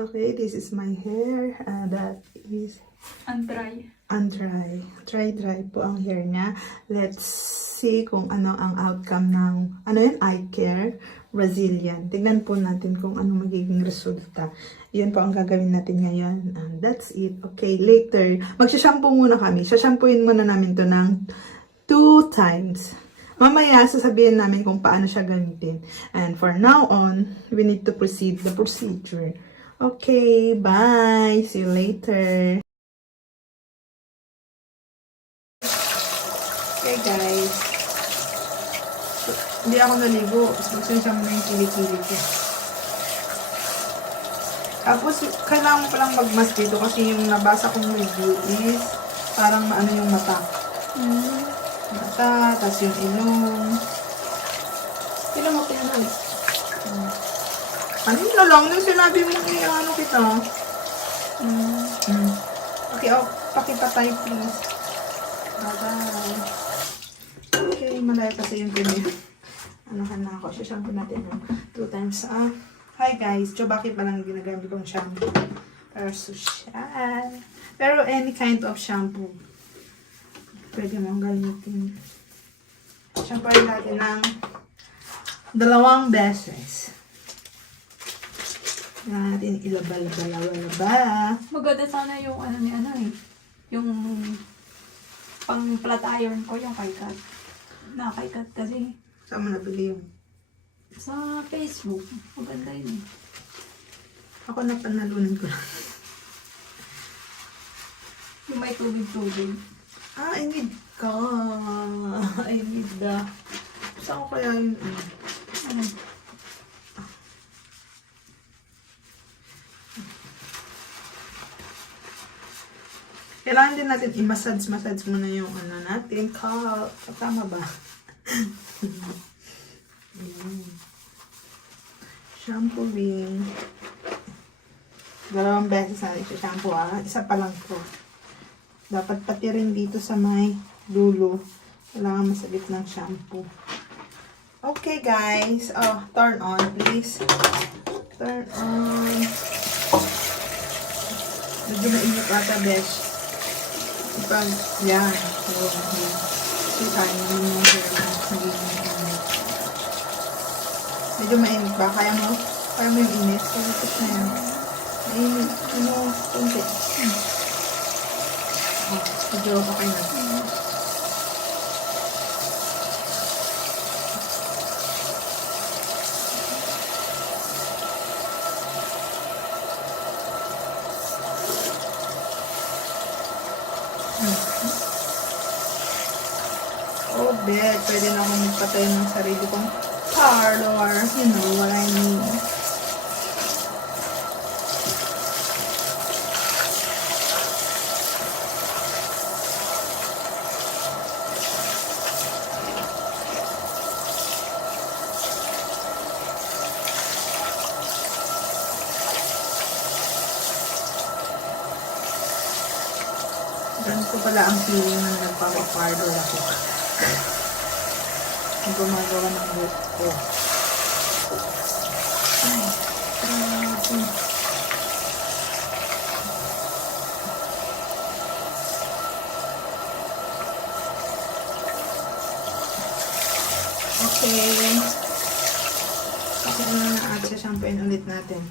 Okay, this is my hair. That is Undry. undry. Dry po ang hair niya. Let's see kung ano ang outcome ng, ano yun, eye care Brazilian. Tignan po natin kung ano magiging resulta. Yun po ang gagawin natin ngayon. And that's it. Okay, later. Magsha-shampoo muna kami. Shampooin muna namin to ng 2 times. Mamaya, sasabihin namin kung paano siya gamitin. And for now on, we need to proceed the procedure. Okay, bye. See you later. Okay, guys. So, hindi ako naligo. Magsensya mo na yung kilikili ko. Tapos, kailangan mo palang magmask dito kasi yung nabasa kong review is parang maano yung mata. Mata, tas yung ilong. Sino mo pinanay? Ano na lang, nung sinabi mo ano kita. Okay, pakita tayo please. Bye-bye. Okay, malaya kasi yung pili. Ano ka na ako, shampoo natin yung 2 times. Hi guys, Chobaki pa lang ginagamit kong shampoo. Pero social. Pero any kind of shampoo. Pwede mong gamitin. Shampooin natin ng 2 beses. Natin ilaba. Maganda sana yung ano ni ano eh. Yung pang flat iron ko, yung kay Kat. Kay Kat kasi Saan mo nabili yung? sa Facebook. Maganda yun eh. Ako na panalunan ko lang. Yung may tubig-tubig. I need ka. I need the... Saan ko kaya yung... Ano? Kailangan din natin i-massage muna yung ano natin. Tama ba? Shampooing. 2 beses natin siya shampoo Isa pa lang po. Dapat pati rin dito sa may dulo. Kailangan masabit ng shampoo. Okay guys. Turn on please. Turn on. Medyo mainit ata besh. Pag, yan. Kita nyo yung hair na nagiging init. Medyo mainit ba? Kaya mo yung init? Pagkakit na yan. Mainit. Kunti. Medyo okay na. Oh, bet. Pwede na akong magpatay ng sarili kong parlor. You know what I mean. Ganito pala ang feeling na nagpapaparlor ako. Ang gumagawa ng buhok ko. Ay, grabe. Okay. Okay na at shampooin ulit natin.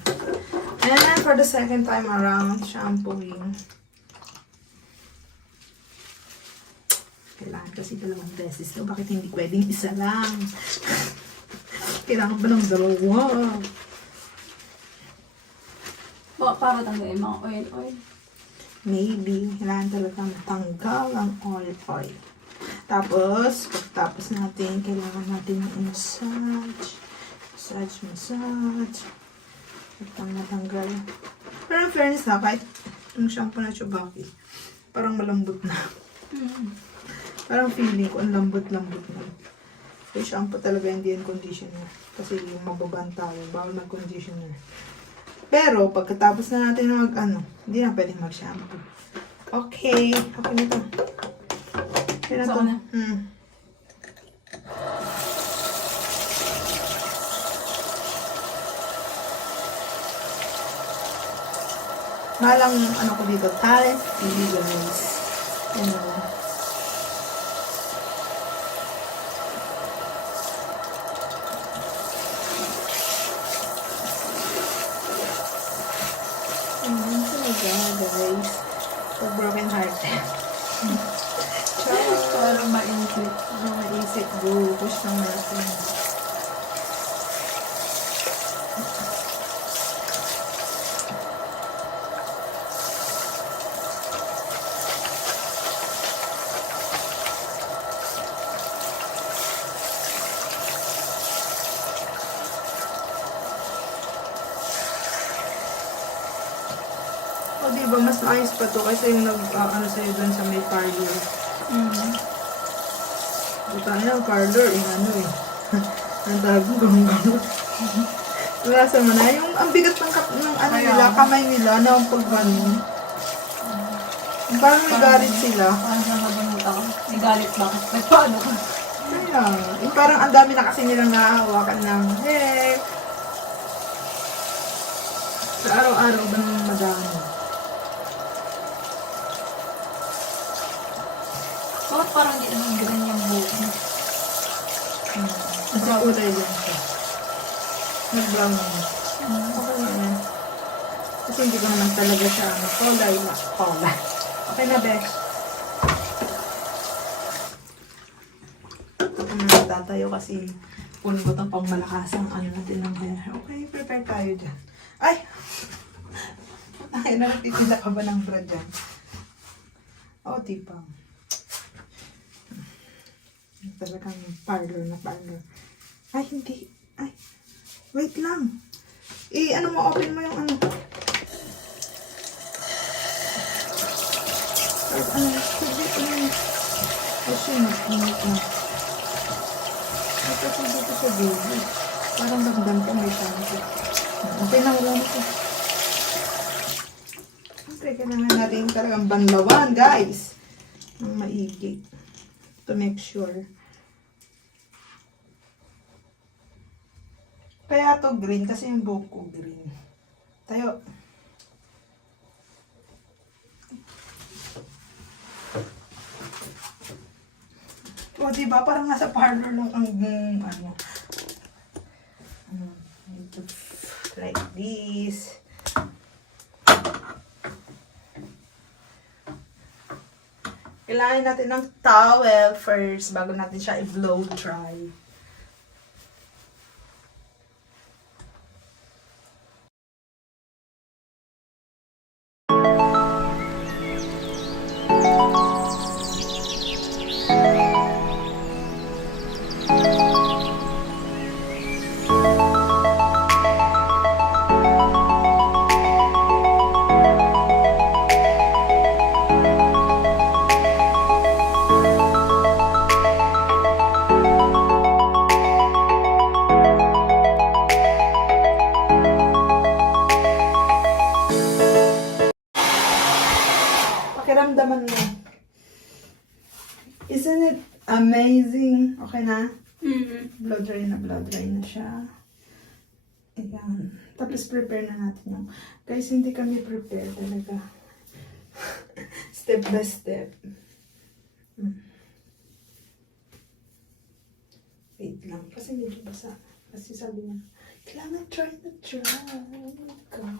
And for the second time around, shampooing. Kailangan kasi 2 beses. So, bakit hindi pwedeng isa lang? Kailangan ba ng 2? Para tanggalin mga oil. Maybe. Kailangan talaga matanggal ang oil. Tapos, pagtapos natin, kailangan natin i-massage. Massage. Matanggal. Pero in fairness na, kahit yung shampoo na Chobaki, parang malambot na. Parang feeling ko, ang lambot-lambot na. Yung shampoo talaga hindi yung conditioner. Kasi yung mababang tayo, bawal mag-conditioner. Pero, pagkatapos na natin hindi na pwedeng mag-shampoo. Okay. Okay na to. Okay na to. Gusto ko na. Malang ano ko dito, talent TV guys. Ano. Ayun talaga guys. So broken heart. Parang maisip. Ano maisip, go. Push lang natin. O diba, mas maayos pa to kasi yung ano sa'yo dun sa may parlor. Buta na yung parlor, ano eh. Ang tawag mo, gawang-gawang. Nasa mo na, yung ang bigat ng, ng ano Kaya, nila, kamay nila, na ang pag-ano. Parang may galit sila. Parang sa nabanuta ko. May galit bakit? Nagpaano ka? Kaya, yung parang ang dami na kasi nilang nahahawakan ng, hey. Sa araw-araw ba naman madami? Bakit parang di naman ganyan yung buhok mo? Kasi kulay lang siya. Nag-brown na. Okay na yan. Kasi hindi ko naman talaga siya, ano, kulay na. Kulay. Okay na, Besh. Tatayo kasi punin ko itong pangmalakasang ano natin ng hair. Okay, prepare tayo dyan. Ay! Ay, nakatitila ka ba ng bra dyan? O, tipang. Talagang parlor na parlor. Ay, hindi. Ay, wait lang. Ano mo, open mo yung ano. Ay, hindi ko na. Ay, sinag na. Ay, kasi dito sa baby. Parang damdam ko may tanto. Okay na, wala na ko. Siyempre, kailangan natin talagang banlawan, guys. Ang maigi. To make sure. Kaya to green kasi yung buhok ko green. Tayo. O, diba? Parang nasa parlor lang ang ano. Like this. Kailangan natin ng towel first bago natin siya i-blow dry. Pakiramdaman mo. Isn't it amazing? Okay na? Blow dry na siya. Ayan. Tapos prepare na natin yung... Guys, hindi kami prepare talaga. Step by step. Wait lang. Kasi medyo basa. Kasi sabi niya, kailangan try na try. Oh my God.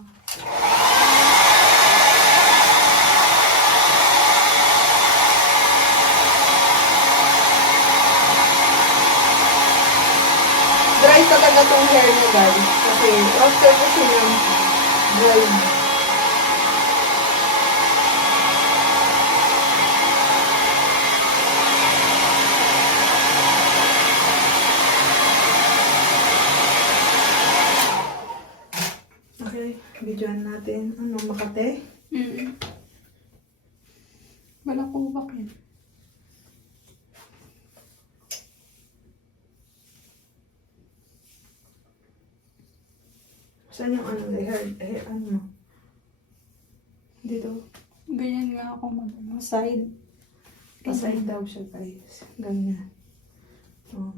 Dry talaga tong hair niya, guys. Kasi after ko siya dry na. Okay, videoan natin. Ano, Makate? Balakubak yan. Saan yung ano, hair ano mo? Dito. Ganyan nga ako side. Pasay daw siya, guys. Ganyan. Oh.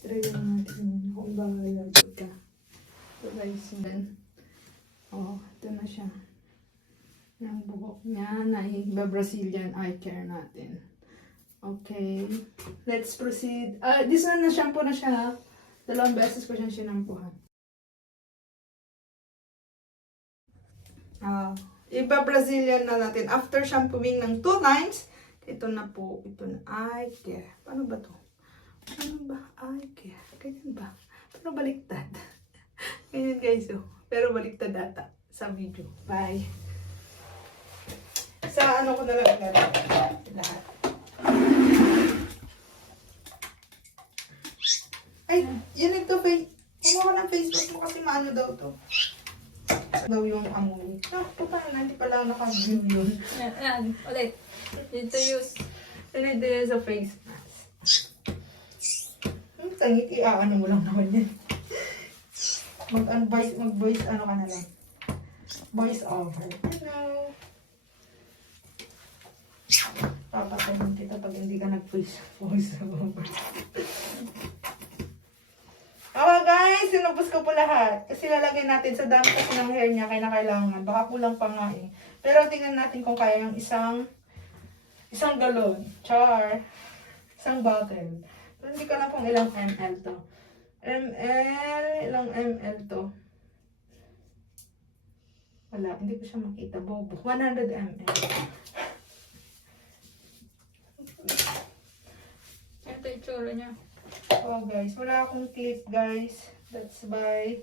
Try lang natin kung bahala ka. So guys, then, ito na siya. Yung buhok niya na Brazilian eye care natin. Okay. Let's proceed. This one na shampoo na siya, ha? 2 beses ko siyang sinampuhan. Brazilian na natin. After shampooing ng 2 times, ito na po. Ito na eye care. Paano ba to? Ano ba? Eye care. Ganyan ba? Pero baliktad. Ganyan guys, oh. Pero baliktad data sa video. Bye. Sa ano ko na lang lahat. Ay, yun ito, kumuha ko ng Facebook mo kasi maano daw to. Daw yung amoy. Puta na, hindi pala naka-view yun. Yan, ulit. Ito use. Ito yun sa face mask. Tangit, ano mo lang naman yan. Mag-voice ano ka na lang. Voice over. Hello. Papatayin kita pag hindi ka nag-voice over. Okay guys, sinubos ko po lahat. Kasi lalagay natin sa dami kasi ng hair niya kaya na kailangan. Baka kulang pa nga eh. Pero tingnan natin kung kaya yung isang galon. Char. Isang bottle. Pero hindi ko alam kung ilang ml to. Ilang ml to. Wala, hindi ko siya makita. Bobo. 100 ml. Ito yung tsura niya. Oh guys, wala akong clip guys. That's why.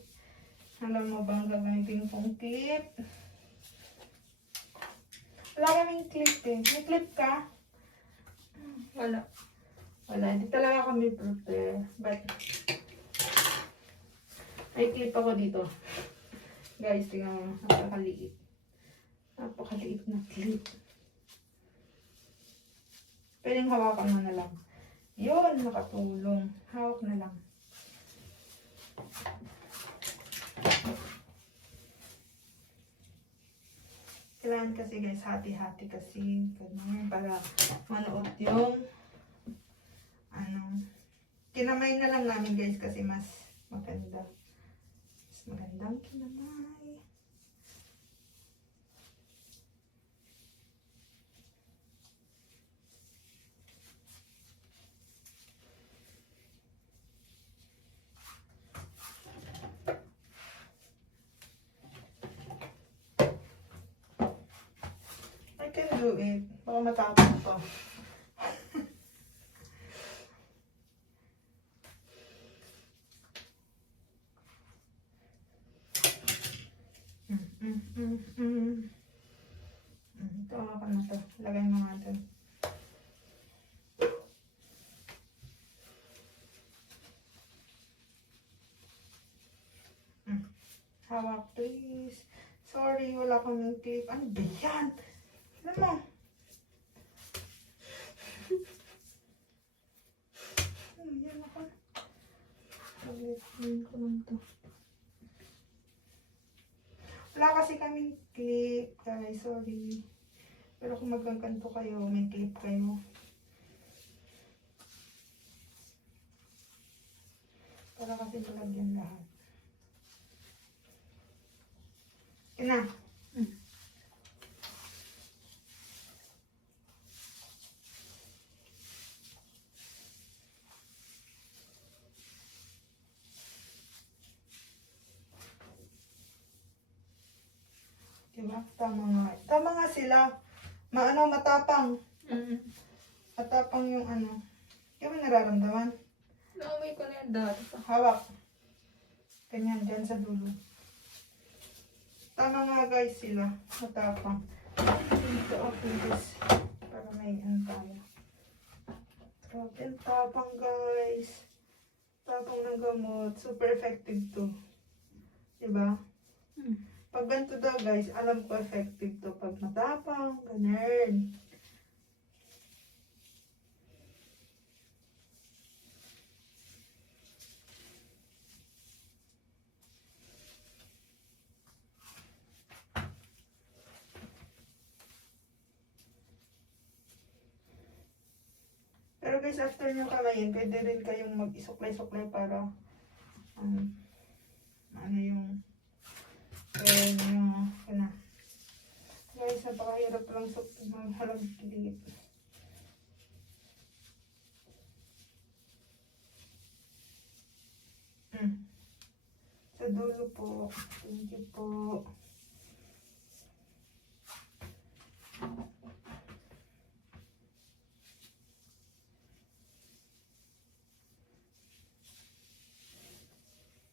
Alam mo bang gagamitin kong clip? Wala kaming clip eh. May clip ka? Wala. Wala, hindi talaga kami prepare. But, may clip ako dito. Guys, tingnan mo. Napakaliit. Napakaliit na clip. Pwedeng hawakan mo na lang. Yun, nakatulong. Hawak na lang. Kailangan kasi guys, hati-hati kasi. Ganyan, para manood yung kinamay na lang namin guys kasi mas maganda. Mas magandang kinamay. I can do it. Baka matapos pa. Ito ako na to. Lagay mo nga dun. Hawak please. Sorry, wala kaming clip. Ano ba yan? Alam mo. Yan ako. Pag-explain ko lang to. Wala kasi kaming clip, guys. Sorry. Pero kung magkakanto kayo, may clip kayo. Para kasi malagyan lahat. Yan na. Diba? Tama nga. Tama nga sila. Matapang. Matapang yung ano. Yung may nararamdaman. Nauwi ko na yung dati pa. Hawak. Ganyan, dyan sa dulo. Tama nga guys sila. Matapang. Dito ako guys. Para may ano tayo. Grabe, ang tapang guys. Tapang ng gamot. Super effective to. Diba? Pag ganito daw guys, alam ko effective to. Pag matapang, ganun. guys, after nyo kamayin, pwede rin kayong mag-isuklay-suklay para ano yung nyo. Yun na. Guys, napakahirap lang sa halang kilit. Sa dulo po. Thank you po.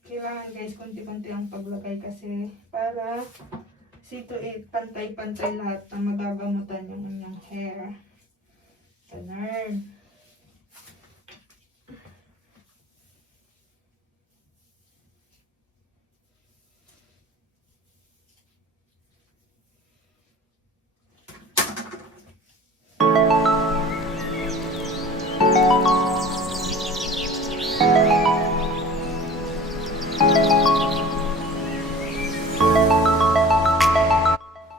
Kailangan guys, konti-konti ang paglagay kasi para sito pantay-pantay lahat na magagamutan yung inyong hair. Ganun.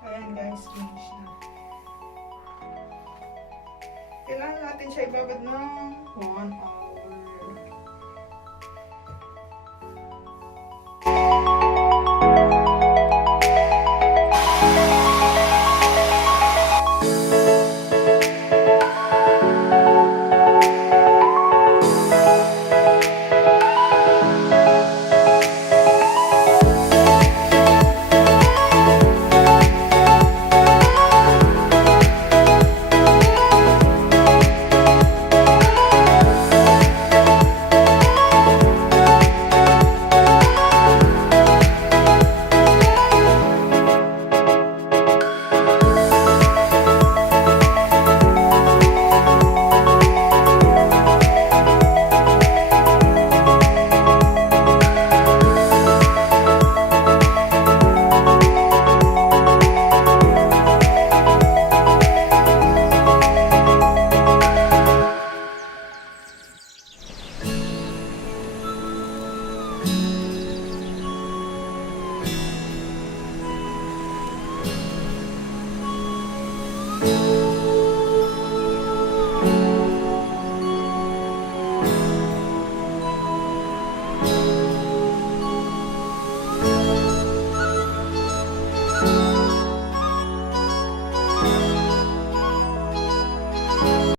Ayan guys, finish na. Kailangan natin siya ibabad ng 1 hour.